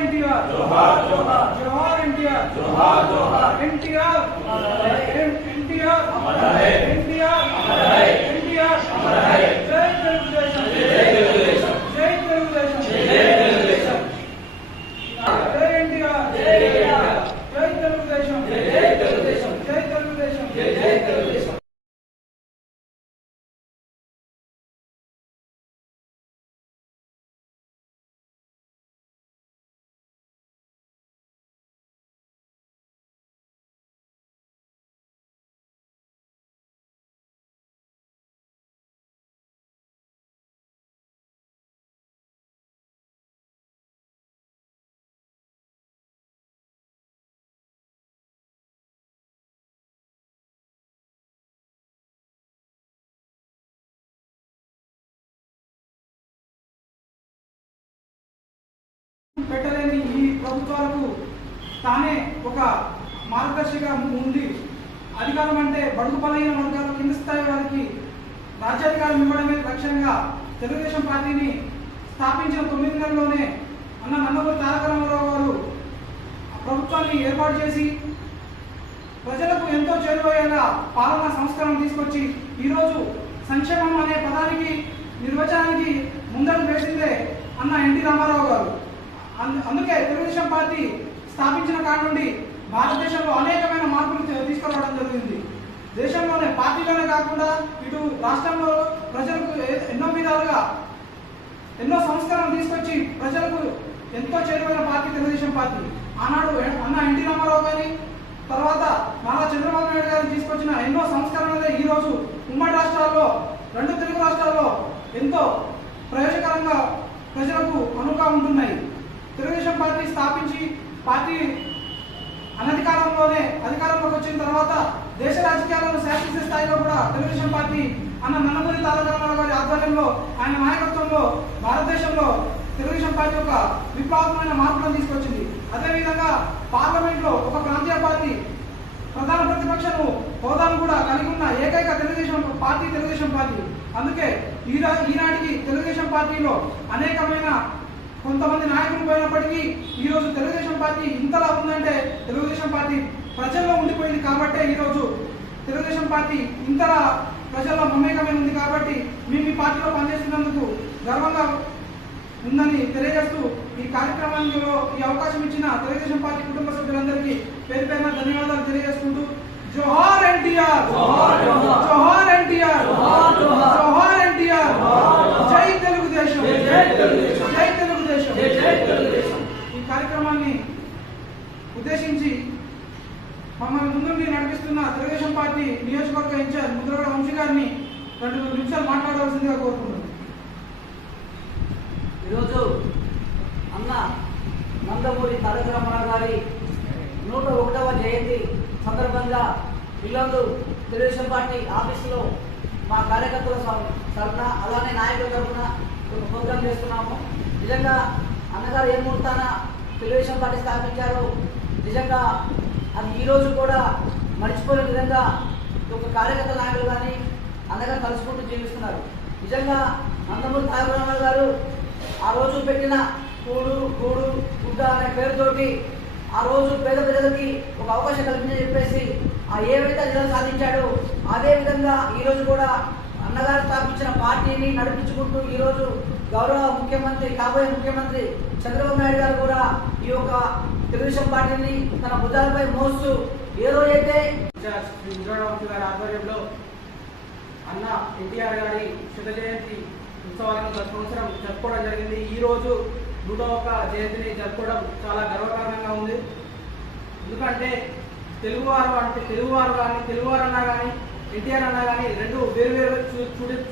एनटीआर जोहार जोहार जोहार एनटीआर जोहार जोहार एनटीआर एनटीआर अमर रहे एनटीआर अमर रहे एनटीआर अमर रहे जय తెలుగుదేశం जय తెలుగుదేశం जय తెలుగుదేశం जय తెలుగుదేశం जय एनटीआर जय एनटीआर जय తెలుగుదేశం जय తెలుగుదేశం जय తెలుగుదేశం जय తెలుగుదేశం పెట్టలేని ఈ ప్రభుత్వాలకు తానే ఒక మార్గదర్శిగా ఉంది. అధికారం అంటే బడుగు బలహీన వర్గాలు కింద స్థాయి వారికి రాజ్యాధికారం ఇవ్వడమే లక్ష్యంగా తెలుగుదేశం పార్టీని స్థాపించిన 9 నెలల్లోనే అన్న నందమూరి తారక రామారావు గారు ప్రభుత్వాన్ని ఏర్పాటు చేసి ప్రజలకు ఎంతో చేరువయ్యేలా పాలనా సంస్కరణ తీసుకొచ్చి ఈరోజు సంక్షేమం అనే పదానికి నిర్వచనానికి ముందడుగు వేసిందే అన్న ఎన్టీ రామారావు గారు. అందుకే తెలుగుదేశం పార్టీ స్థాపించిన కాడి నుండి భారతదేశంలో అనేకమైన మార్పులు తీసుకురావడం జరిగింది. దేశంలోనే పార్టీలోనే కాకుండా ఇటు రాష్ట్రంలో ప్రజలకు ఎన్నో విధాలుగా ఎన్నో సంస్కరణలు తీసుకొచ్చి ప్రజలకు ఎంతో చేరువైన పార్టీ తెలుగుదేశం పార్టీ. ఆనాడు అన్న ఎన్టీ రామారావు గారి తర్వాత నారా చంద్రబాబు నాయుడు గారు తీసుకొచ్చిన ఎన్నో సంస్కరణలే ఈరోజు ఉమ్మడి రాష్ట్రాల్లో 2 తెలుగు రాష్ట్రాల్లో ఎంతో ప్రయోజనకరంగా ప్రజలకు అనువుగా ఉంటున్నాయి. తెలుగుదేశం పార్టీ స్థాపించి పార్టీ అనధికారంలోనే అధికారంలోకి వచ్చిన తర్వాత దేశ రాజకీయాలను శాసించే స్థాయిలో కూడా తెలుగుదేశం పార్టీ అన్న నందమూరి తారక రామారావు గారి ఆధ్వర్యంలో ఆయన నాయకత్వంలో భారతదేశంలో తెలుగుదేశం పార్టీ ఒక విప్లవాత్మకమైన మార్పులను తీసుకొచ్చింది. అదేవిధంగా పార్లమెంట్లో ఒక ప్రాంతీయ పార్టీ ప్రధాన ప్రతిపక్షను హోదాను కూడా కలిగి ఉన్న ఏకైక తెలుగుదేశం పార్టీ. అందుకే ఈనాటికి తెలుగుదేశం పార్టీలో అనేకమైన కొంతమంది నాయకులు పోయినప్పటికీ ఈరోజు తెలుగుదేశం పార్టీ ఇంతలా ఉందంటే తెలుగుదేశం పార్టీ ప్రజల్లో ఉండిపోయింది కాబట్టే ఈరోజు తెలుగుదేశం పార్టీ ఇంతలా ప్రజల్లో మమేకమై ఉంది. కాబట్టి మేము ఈ పార్టీలో పనిచేస్తున్నందుకు గర్వంగా ఉందని తెలియజేస్తూ ఈ కార్యక్రమంలో ఈ అవకాశం ఇచ్చిన తెలుగుదేశం పార్టీ కుటుంబ సభ్యులందరికీ పేరు పేరున ధన్యవాదాలు తెలియజేసుకుంటూ జోహార్ ఎన్టీఆర్ జోహార్ ఎన్టీఆర్ జోహార్ ఎన్టీఆర్ జై తెలుగుదేశం జై తెలుగుదేశం జై తెలుగుదేశం జై తెలుగుదేశం. ఈ కార్యక్రమాన్ని ఉద్దేశించి మమ్మల్ని ముందుండి నడిపిస్తున్న తెలుగుదేశం పార్టీ నియోజకవర్గ ఇన్ఛార్జ్ ముద్రగడ వంశీ గారిని 2 నిమిషాలు మాట్లాడవలసిందిగా కోరుకుంటున్నాను. ఈరోజు అన్న నందమూరి తారక రామారావు గారి 101వ జయంతి సందర్భంగా ఇల్లందు తెలుగుదేశం పార్టీ ఆఫీసులో మా కార్యకర్తల తరఫున అలానే నాయకుల తరఫున ఒక ప్రోగ్రాం చేస్తున్నాము. నిజంగా అన్నగారు ఏ ముహూర్తాన తెలుగుదేశం పార్టీ స్థాపించారో నిజంగా అది ఈరోజు కూడా మర్చిపోయే విధంగా ఒక కార్యకర్త నాయకులు కానీ అన్నగారు తలుచుకుంటూ జీవిస్తున్నారు. నిజంగా నందమూరి తారక రామారావు గారు ఆ రోజు పెట్టిన కూడు గుడ్డ అనే పేరుతోటి ఆ రోజు పేద ప్రజలకి ఒక అవకాశం కల్పించని చెప్పేసి ఏవైతే నిజాలు సాధించాడో అదే విధంగా ఈరోజు కూడా అన్నగారు స్థాపించిన పార్టీని నడిపించుకుంటూ ఈరోజు గౌరవ ముఖ్యమంత్రి కాబోయే ముఖ్యమంత్రి చంద్రబాబు నాయుడు గారు కూడా ఈ యొక్క తెలుగుదేశం పార్టీని తన భుజాలపై మోస్తూ ఏ రోజైతే గారి ఆధ్వర్యంలో అన్న ఎన్టీఆర్ గారి శత జయంతి ఉత్సవాలను గత సంవత్సరం జరుపుకోవడం జరిగింది. ఈరోజు 101వ జయంతిని జరుపుకోవడం చాలా గర్వకారణంగా ఉంది. ఎందుకంటే తెలుగువారు కానీ తెలుగువారు అన్నా కానీ ఎన్టీఆర్ అన్నా కానీ 2 వేరు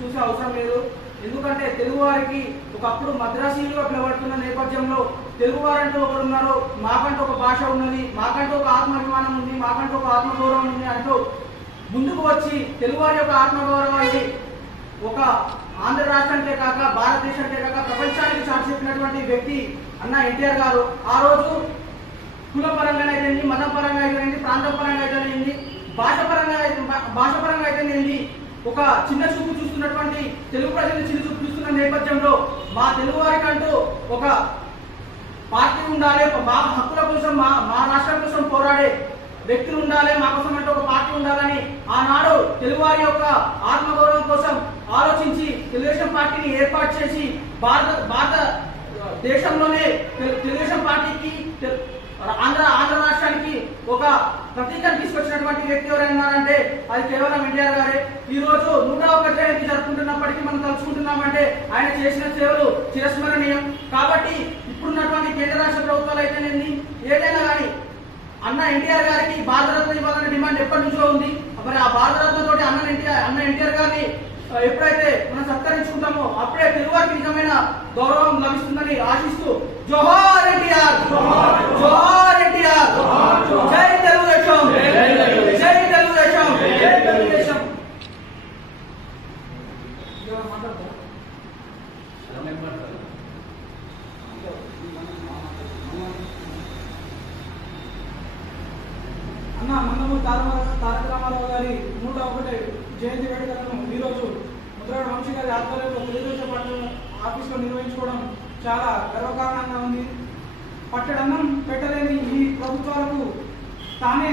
చూసే అవసరం లేదు. ఎందుకంటే తెలుగువారికి ఒకప్పుడు మద్రాసీలుగా పిలవడుతున్న నేపథ్యంలో తెలుగువారంటూ ఒకరు ఉన్నారు, మాకంటూ ఒక భాష ఉన్నది, మాకంటూ ఒక ఆత్మాభిమానం ఉంది, మాకంటూ ఒక ఆత్మగౌరవం ఉంది అంటూ ముందుకు వచ్చి తెలుగువారి యొక్క ఆత్మగౌరవాన్ని ఒక ఆంధ్ర రాష్ట్రానికే కాక భారతదేశానికే కాక ప్రపంచానికి చాటి చెప్పినటువంటి వ్యక్తి అన్న ఎన్టీఆర్ గారు. ఆ రోజు కుల పరంగా అయితేంది, మతం పరంగా అయితేనేది, ప్రాంతం పరంగా అయితేనేది, భాష పరంగా అయితేనేది ఒక చిన్న చూపు చూస్తున్నటువంటి తెలుగు ప్రజలు చిన్న చూపు చూస్తున్న నేపథ్యంలో మా తెలుగు వారికంటూ ఒక పార్టీ ఉండాలి, మా హక్కుల కోసం మా రాష్ట్రం కోసం పోరాడే వ్యక్తులు ఉండాలి, మా కోసం అంటే ఒక పార్టీ ఉండాలని ఆనాడు తెలుగువారి యొక్క ఆత్మగౌరవం కోసం ఆలోచించి తెలుగుదేశం పార్టీని ఏర్పాటు చేసి భారత దేశంలోనే తెలుగుదేశం పార్టీకి ఆంధ్ర రాష్ట్రానికి ఒక ప్రతీకను తీసుకొచ్చినటువంటి వ్యక్తి ఎవరైనారంటే అది కేవలం ఎన్టీఆర్ గారే. ఈ రోజు 101వ జయంతి జరుపుకుంటున్నప్పటికీ మనం తలుచుకుంటున్నామంటే ఆయన చేసిన సేవలు చిరస్మరణీయం. కాబట్టి ఇప్పుడున్నటువంటి కేంద్ర రాష్ట్ర ప్రభుత్వాలు అయితేనేది ఏదైనా కానీ అన్న ఎన్టీఆర్ గారికి భారతరత్న ఇవ్వాలనే డిమాండ్ ఎప్పటి నుంచో ఉంది. మరి ఆ భారతరత్న తోటి అన్న ఎన్టీఆర్ గారిని ఎప్పుడైతే మనం సత్కరించుకుంటామో అప్పుడే తెలుగువారికి నిజమైన గౌరవం లభిస్తుందని ఆశిస్తూ జోహార్ ఎన్టీఆర్, జోహార్ ఎన్టీఆర్, జై తెలుగుదేశం, జై తెలుగుదేశం, జై తెలుగుదేశం. అన్న నందమూరి తారక రామారావు గారి 101వ జయంతి వేడుకలను ఈరోజు ముద్రగడ వంశీ గారి ఆధ్వర్యంలో తెలుగుదేశం పార్టీ ఆఫీసులో నిర్వహించుకోవడం చాలా గర్వకారణంగా ఉంది. పట్టడన్నం పెట్టలేని ఈ ప్రభుత్వాలకు తానే